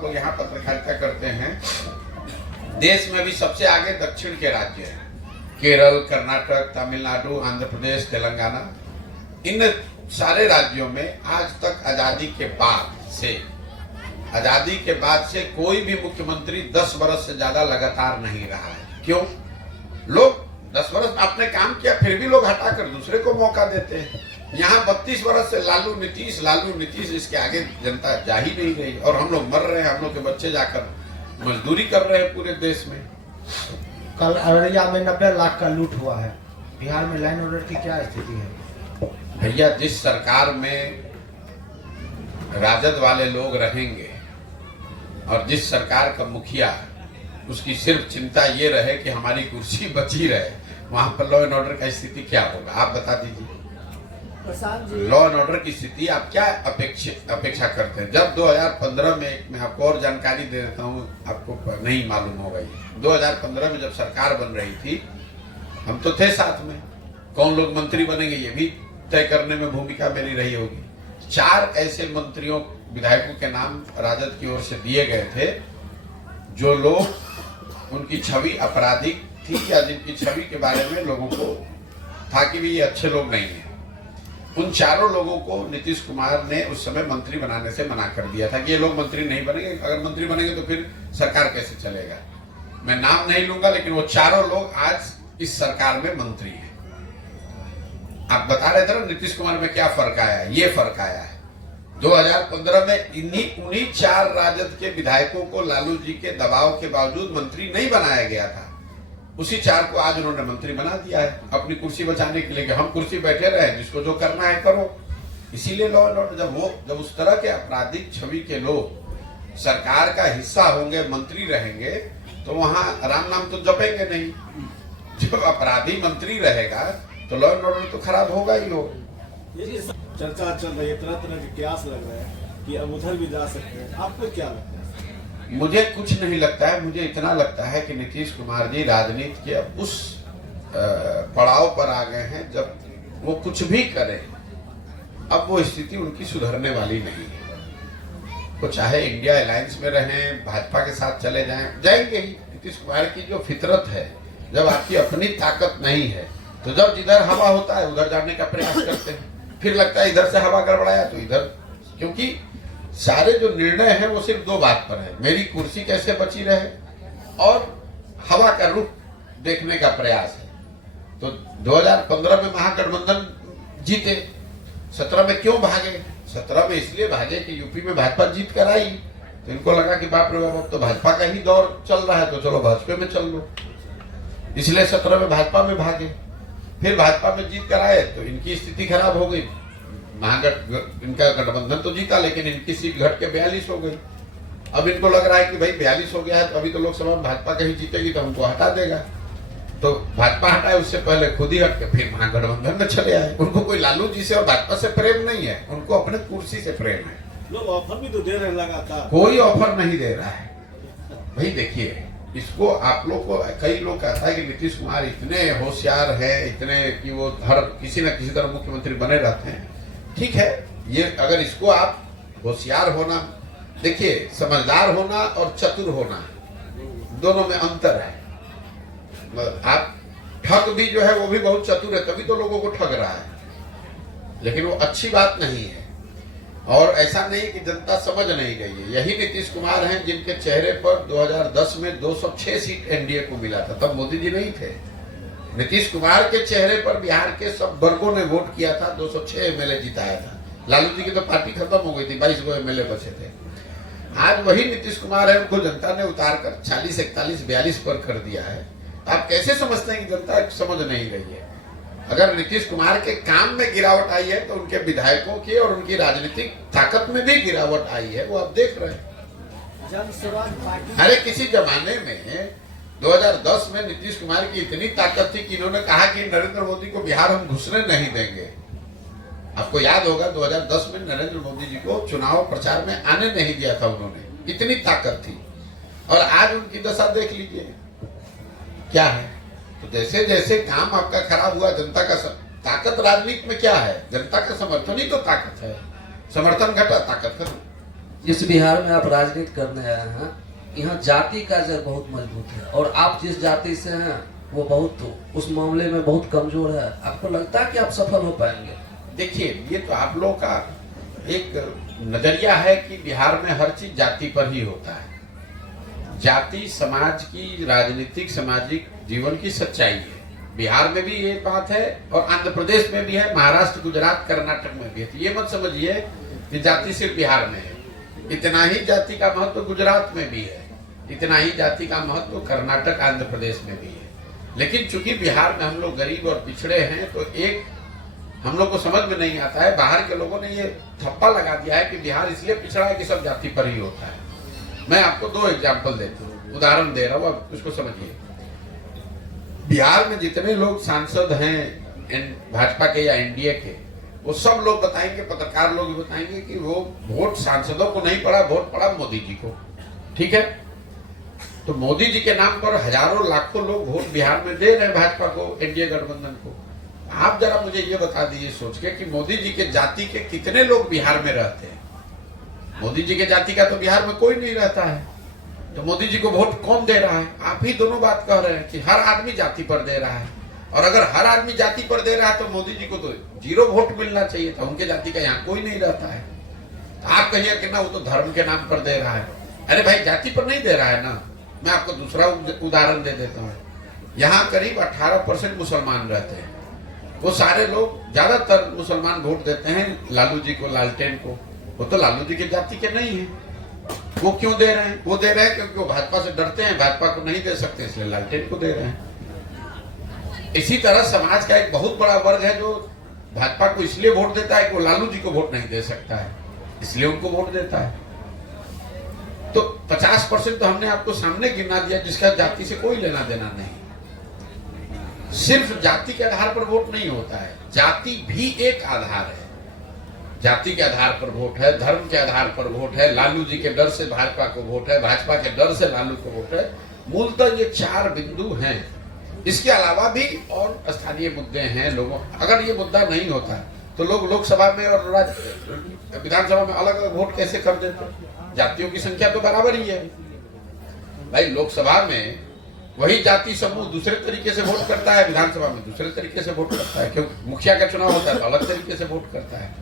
आप लोग यहाँ पत्रकारिता करते हैं, देश में भी सबसे आगे दक्षिण के राज्य हैं, केरल, कर्नाटक, तमिलनाडु, आंध्र प्रदेश, तेलंगाना। इन सारे राज्यों में आज तक आजादी के बाद से कोई भी मुख्यमंत्री 10 वर्ष से ज्यादा लगातार नहीं रहा है। क्यों? लोग 10 वर्ष आपने काम किया, फिर भी लोग हटाकर दूसरे को मौका देते हैं। यहाँ 32 वर्ष से लालू नीतीश, इसके आगे जनता जा ही नहीं रही और हम लोग मर रहे हैं। हम लोग के बच्चे जाकर मजदूरी कर रहे हैं पूरे देश में। कल अररिया में 90 लाख का लूट हुआ है। बिहार में लाइन ऑर्डर की क्या स्थिति है? भैया, जिस सरकार में राजद वाले लोग रहेंगे और जिस सरकार का मुखिया उसकी सिर्फ चिंता ये रहे कि हमारी कुर्सी बची रहे, वहां पर लॉ एंड ऑर्डर का स्थिति क्या होगा? आप बता दीजिए। लॉ एंड ऑर्डर की स्थिति आप क्या अपेक्षा करते हैं? जब 2015 में, मैं आपको और जानकारी दे देता हूँ, आपको नहीं मालूम होगा ये, 2015 में जब सरकार बन रही थी, हम तो थे साथ में। कौन लोग मंत्री बनेंगे ये भी तय करने में भूमिका मेरी रही होगी। 4 ऐसे मंत्रियों, विधायकों के नाम राजद की ओर से दिए गए थे जो लोग, उनकी छवि आपराधिक थी या जिनकी छवि के बारे में लोगों को था कि भी ये अच्छे लोग नहीं है। उन चारों लोगों को नीतीश कुमार ने उस समय मंत्री बनाने से मना कर दिया था कि ये लोग मंत्री नहीं बनेंगे। अगर मंत्री बनेंगे तो फिर सरकार कैसे चलेगा? मैं नाम नहीं लूंगा, लेकिन वो चारों लोग आज इस सरकार में मंत्री हैं। आप बता रहे थे ना नीतीश कुमार में क्या फर्क आया है? ये फर्क आया है 2015 में उन्हीं 4 राजद के विधायकों को लालू जी के दबाव के बावजूद मंत्री नहीं बनाया गया था। उसी 4 को आज उन्होंने मंत्री बना दिया है अपनी कुर्सी बचाने के लिए कि हम कुर्सी बैठे रहे, जिसको जो करना है करो। इसीलिए लॉ एंड ऑर्डर, जब उस तरह के आपराधिक छवि के लोग सरकार का हिस्सा होंगे, मंत्री रहेंगे, तो वहां राम नाम तो जपेंगे नहीं। जब अपराधी मंत्री रहेगा तो लॉ एंड ऑर्डर तो खराब होगा ही होगा। चर्चा चल रही है, तरह तरह के कयास लग रहे हैं कि अब उधर भी जा सकते हैं। आपको क्या लगता है? मुझे कुछ नहीं लगता है। मुझे इतना लगता है कि नीतीश कुमार जी राजनीति के अब उस पड़ाव पर आ गए हैं जब वो कुछ भी करें, अब वो स्थिति उनकी सुधरने वाली नहीं है। वो चाहे इंडिया अलायंस में रहें, भाजपा के साथ चले जाएंगे ही। नीतीश कुमार की जो फितरत है, जब आपकी अपनी ताकत नहीं है तो जब जिधर हवा होता है उधर जाने का प्रयास करते हैं। फिर लगता है इधर से हवा गड़बड़ाया तो इधर, क्योंकि सारे जो निर्णय हैं वो सिर्फ 2 बात पर है, मेरी कुर्सी कैसे बची रहे और हवा का रुख देखने का प्रयास है। तो 2015 में महागठबंधन जीते, 17 में क्यों भागे? 17 में इसलिए भागे कि यूपी में भाजपा जीत कर आई, तो इनको लगा कि बाप रे बाप, तो भाजपा का ही दौर चल रहा है, तो चलो भाजपा में चल लो, इसलिए 17 में भाजपा में भागे। फिर भाजपा में जीत कर आए तो इनकी स्थिति खराब हो गई। इनका गठबंधन तो जीता, लेकिन इनकी सीट घट के 42 हो गई। अब इनको लग रहा है कि भाई 42 हो गया है तो अभी तो लोकसभा में भाजपा कहीं जीतेगी तो हमको हटा देगा, तो भाजपा हटाए, उससे पहले खुद ही हट के फिर महागठबंधन में चले आए। उनको कोई लालू जी से और भाजपा से प्रेम नहीं है, उनको अपने कुर्सी से प्रेम है। लोग ऑफर भी तो दे रहे हैं लगातार। कोई ऑफर नहीं दे रहा है भाई। देखिए, इसको आप लोग को, कई लोग कहता है कि नीतीश कुमार इतने होशियार है, इतने कि वो हर किसी न किसी तरह मुख्यमंत्री बने रहते हैं। ठीक है, ये अगर इसको आप होशियार होना, देखिए समझदार होना और चतुर होना दोनों में अंतर है। आप ठग भी जो है वो भी बहुत चतुर है, तभी तो लोगों को ठग रहा है, लेकिन वो अच्छी बात नहीं है। और ऐसा नहीं कि जनता समझ नहीं गई है। यही नीतीश कुमार हैं जिनके चेहरे पर 2010 में 206 सीट एनडीए को मिला था, तब मोदी जी नहीं थे। नीतीश कुमार के चेहरे पर बिहार के सब वर्गों ने वोट किया था, 206 एमएलए जिताया था। लालू जी की तो पार्टी खत्म हो गई थी, 22 गो एमएलए बचे थे। आज वही नीतीश कुमार है, उनको जनता ने उतार कर 40, 41, 42 पर कर दिया है। आप कैसे समझते हैं कि जनता समझ नहीं रही है? अगर नीतीश कुमार के काम में गिरावट आई है तो उनके विधायकों की और उनकी राजनीतिक ताकत में भी गिरावट आई है, वो आप देख रहे हैं। अरे किसी जमाने में 2010 में नीतीश कुमार की इतनी ताकत थी कि इन्होंने कहा कि नरेंद्र मोदी को बिहार हम घुसने नहीं देंगे। आपको याद होगा 2010 में नरेंद्र मोदी जी को चुनाव प्रचार में आने नहीं दिया था उन्होंने, इतनी ताकत थी। और आज उनकी दशा देख लीजिए क्या है। तो जैसे जैसे काम आपका खराब हुआ, जनता का ताकत राजनीति में क्या है? जनता का समर्थन ही तो ताकत है। समर्थन घटा, ताकत खत्म। जिस बिहार में आप राजनीति करने आए हैं, यहाँ जाति का जड़ बहुत मजबूत है और आप जिस जाति से हैं वो बहुत उस मामले में बहुत कमजोर है। आपको लगता है कि आप सफल हो पाएंगे? देखिए, ये तो आप लोगों का एक नजरिया है कि बिहार में हर चीज जाति पर ही होता है। जाति समाज की, राजनीतिक सामाजिक जीवन की सच्चाई है। बिहार में भी ये बात है और आंध्र प्रदेश में भी है, महाराष्ट्र, गुजरात, कर्नाटक में भी है। तो ये मत समझिए कि जाति सिर्फ बिहार में है। इतना ही जाति का महत्व गुजरात में भी है, इतना ही जाति का महत्व कर्नाटक, आंध्र प्रदेश में भी है। लेकिन चूंकि बिहार में हम लोग गरीब और पिछड़े हैं, तो एक हम लोग को समझ में नहीं आता है। बाहर के लोगों ने ये थप्पा लगा दिया है कि बिहार इसलिए पिछड़ा है कि सब जाति पर ही होता है। मैं आपको 2 एग्जाम्पल देता हूँ, उदाहरण दे रहा हूँ, अब उसको समझिए। बिहार में जितने लोग सांसद हैं भाजपा के या एनडीए के, वो सब लोग बताएंगे, पत्रकार लोग भी बताएंगे कि वो वोट सांसदों को नहीं पड़ा, वोट पड़ा मोदी जी को। ठीक है, तो मोदी जी के नाम पर हजारों लाखों लोग वोट बिहार में दे रहे हैं भाजपा को, एनडीए गठबंधन को। आप जरा मुझे ये बता दीजिए सोच के कि मोदी जी के जाति के कितने लोग बिहार में रहते हैं? मोदी जी के जाति का तो बिहार में कोई नहीं रहता है। तो मोदी जी को वोट कौन दे रहा है? आप ही दोनों बात कह रहे हैं कि हर आदमी जाति पर दे रहा है। और अगर हर आदमी जाति पर दे रहा है तो मोदी जी को तो 0 वोट मिलना चाहिए था। उनके जाति का यहाँ कोई नहीं रहता है। तो आप कहिए कि ना वो तो धर्म के नाम पर दे रहा है। अरे भाई, जाति पर नहीं दे रहा है ना। मैं आपको दूसरा उदाहरण दे देता हूँ। यहाँ करीब 18% मुसलमान रहते हैं। वो सारे लोग, ज्यादातर मुसलमान वोट देते हैं लालू जी को, लालटेन को। वो तो लालू जी की जाति के नहीं है। वो क्यों दे रहे हैं? वो दे रहे हैं क्योंकि वो भाजपा से डरते हैं, भाजपा को नहीं दे सकते, इसलिए लालटेन को दे रहे हैं। इसी तरह समाज का एक बहुत बड़ा वर्ग है जो भाजपा को इसलिए वोट देता है कि वो लालू जी को वोट नहीं दे सकता है, इसलिए उनको वोट देता है। तो 50% तो हमने आपको सामने गिना दिया जिसका जाति से कोई लेना देना नहीं। सिर्फ जाति के आधार पर वोट नहीं होता है, जाति भी एक आधार है। जाति के आधार पर वोट है, धर्म के आधार पर वोट है, लालू जी के डर से भाजपा को वोट है, भाजपा के डर से लालू को वोट है। मूलतः ये 4 बिंदु हैं। इसके अलावा भी और स्थानीय मुद्दे हैं। लोगों, अगर ये मुद्दा नहीं होता तो लोग लोकसभा में और विधानसभा में अलग अलग वोट कैसे कर देते? जातियों की संख्या तो बराबर ही है भाई। लोकसभा में वही जाति समूह दूसरे तरीके से वोट करता है, विधानसभा में दूसरे तरीके से वोट करता है, क्योंकि मुखिया का चुनाव होता है तो अलग तरीके से वोट करता है।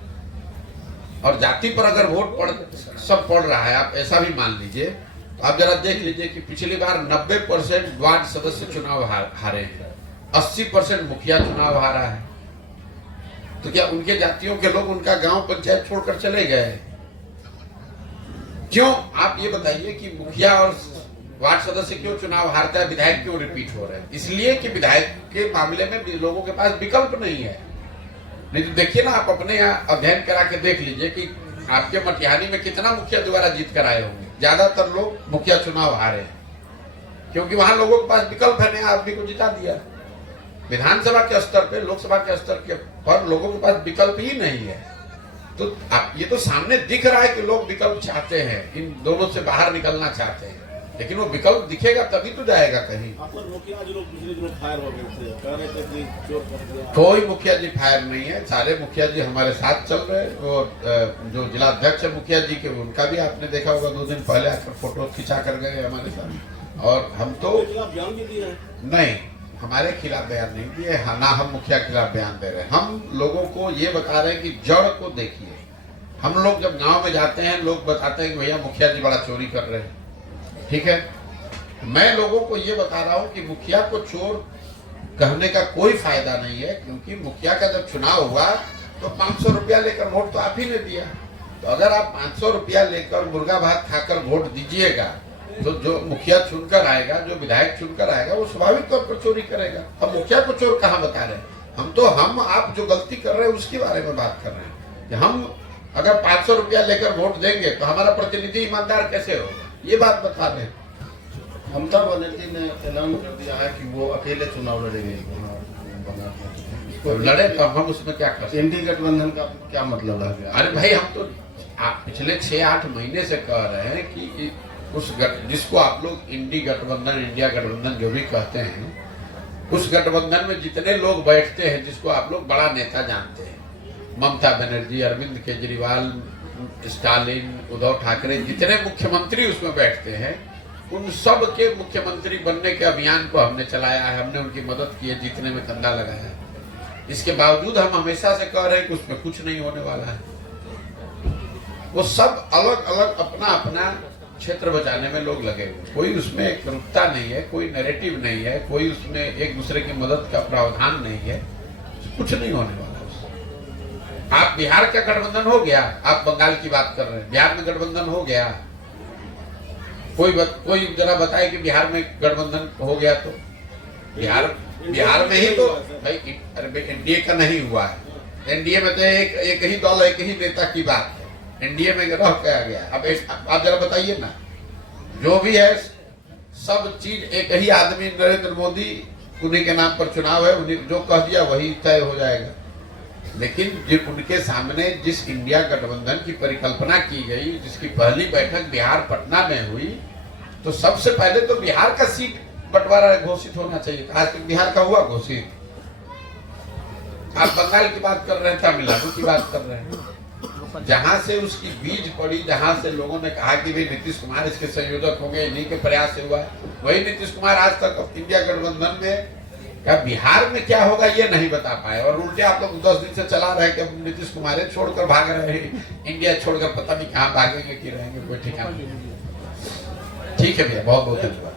और जाति पर अगर वोट सब पड़ रहा है, आप ऐसा भी मान लीजिए, तो आप जरा देख लीजिए कि पिछली बार 90% वार्ड सदस्य चुनाव हारे हैं, 80% मुखिया चुनाव हारा है। तो क्या उनके जातियों के लोग उनका गांव पंचायत छोड़कर चले गए? क्यों? आप ये बताइए कि मुखिया और वार्ड सदस्य क्यों चुनाव हारता है, विधायक क्यों रिपीट हो रहे हैं? इसलिए कि विधायक के मामले में लोगों के पास विकल्प नहीं है। नहीं तो देखिए ना, आप अपने यहाँ अध्ययन करा के देख लीजिए कि आपके मटिहानी में कितना मुखिया दोबारा जीत कर आए होंगे। ज्यादातर लोग मुखिया चुनाव हारे हैं क्योंकि वहां लोगों के पास विकल्प है, नया आदमी को जिता दिया। विधानसभा के स्तर पे, लोकसभा के स्तर के पर लोगों के पास विकल्प ही नहीं है। तो आप ये तो सामने दिख रहा है कि लोग विकल्प चाहते हैं, इन दोनों से बाहर निकलना चाहते हैं, लेकिन वो विकल्प दिखेगा तभी तो जाएगा कहीं। मुखिया जी लोग पिछले दिनों फायर हो गए थे, कह रहे थे कि चोर कर दिया। कोई मुखिया जी फायर नहीं है, सारे मुखिया जी हमारे साथ चल रहे हैं। और जो जिला अध्यक्ष है मुखिया जी के, उनका भी आपने देखा होगा 2 दिन पहले आकर फोटो खिंचा कर गए हमारे साथ। और हम तो बयान भी दिए नहीं, हमारे खिलाफ बयान नहीं दिए, ना हम मुखिया के खिलाफ बयान दे रहे हैं। हम लोगों को ये बता रहे हैं कि जड़ को देखिए। हम लोग जब गांव में जाते हैं, लोग बताते हैं कि भैया मुखिया जी बड़ा चोरी कर रहे हैं। ठीक है, मैं लोगों को ये बता रहा हूं कि मुखिया को चोर कहने का कोई फायदा नहीं है, क्योंकि मुखिया का जब चुनाव हुआ तो 500 रुपया लेकर वोट तो आप ही ने दिया। तो अगर आप 500 रुपया लेकर मुर्गा भात खाकर वोट दीजिएगा तो जो मुखिया चुनकर आएगा, जो विधायक चुनकर आएगा, वो स्वाभाविक तौर पर चोरी करेगा। अब मुखिया को चोर कहाँ बता रहे हैं? हम आप जो गलती कर रहे हैं उसके बारे में बात कर रहे हैं कि हम अगर 500 रुपया लेकर वोट देंगे तो हमारा प्रतिनिधि ईमानदार कैसे होगा, ये बात बता रहे हैं। ममता बनर्जी ने ऐलान कर दिया है कि वो अकेले चुनाव लड़ेंगे। तो लड़े तो हम उसमें क्या कर सकते? इंडी गठबंधन का क्या मतलब रह गया? अरे भाई, हम तो पिछले 6-8 महीने से कह रहे हैं कि उस जिसको आप लोग इंडी गठबंधन, इंडिया गठबंधन जो भी कहते हैं, उस गठबंधन में जितने लोग बैठते हैं, जिसको आप लोग बड़ा नेता जानते हैं, ममता बनर्जी, अरविंद केजरीवाल, स्टालिन, उद्धव ठाकरे, जितने मुख्यमंत्री उसमें बैठते हैं, उन सब के मुख्यमंत्री बनने के अभियान को हमने चलाया है, हमने उनकी मदद की है, जीतने में कंधा लगाया है। इसके बावजूद हम हमेशा से कह रहे हैं कि उसमें कुछ नहीं होने वाला है। वो सब अलग अलग अपना अपना क्षेत्र बचाने में लोग लगे हुए, कोई उसमें एकरूपता नहीं है, कोई नैरेटिव नहीं है, कोई उसमें एक दूसरे की मदद का प्रावधान नहीं है, कुछ नहीं होने वाला। आप बिहार का गठबंधन हो गया, आप बंगाल की बात कर रहे हैं, बिहार में गठबंधन हो गया, कोई जरा बताए कि बिहार में गठबंधन हो गया तो बिहार में ही तो भाई एनडीए का नहीं हुआ है। एनडीए में तो एक ही दल, एक ही नेता की बात है, एनडीए में रह क्या गया। अब आप जरा बताइए ना, जो भी है सब चीज एक ही आदमी नरेंद्र मोदी, उन्हीं के नाम पर चुनाव है, उन्हीं जो कह दिया वही तय हो जाएगा। लेकिन उनके सामने जिस इंडिया गठबंधन की परिकल्पना की गई, जिसकी पहली बैठक बिहार पटना में हुई, तो सबसे पहले तो बिहार का सीट बंटवारा घोषित होना चाहिए। आज तक बिहार का हुआ घोषित? आप बंगाल की बात कर रहे हैं, तमिलनाडु की बात कर रहे हैं, जहां से उसकी बीज पड़ी, जहां से लोगों ने कहा कि भाई नीतीश कुमार इसके संयोजक होंगे, इन्हीं के प्रयास से हुआ, वही नीतीश कुमार आज तक इंडिया गठबंधन में क्या बिहार में क्या होगा ये नहीं बता पाए, और उल्टे आप लोग 10 दिन से चला रहे कि नीतीश कुमार छोड़कर भाग रहे हैं, इंडिया छोड़कर पता नहीं कहाँ भागेंगे कि रहेंगे, कोई ठिकाना नहीं। ठीक है भैया, बहुत बहुत धन्यवाद।